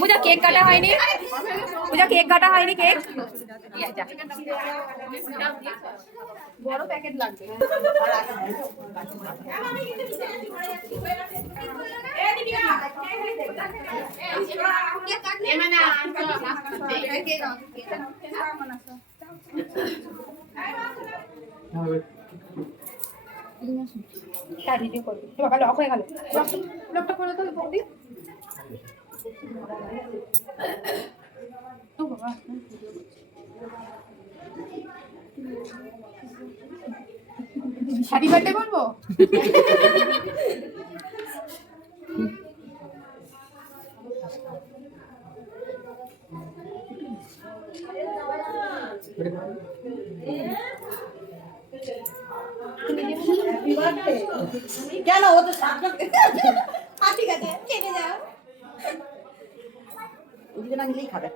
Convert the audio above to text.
পূজা cake কাটা হয়নি, পূজা cake কাটা হয়নি, কেক বড় প্যাকেট লাগবে। ভিডিও করবি বাবা, লক হয়ে গেল, লকটা করে তো বৌদি। ও বাবা, হ্যাপি বার্থডে বলবো? কেন ও তো ঠিক আছে, চেনে যাও, ওদিকে না নিলেই খাবে।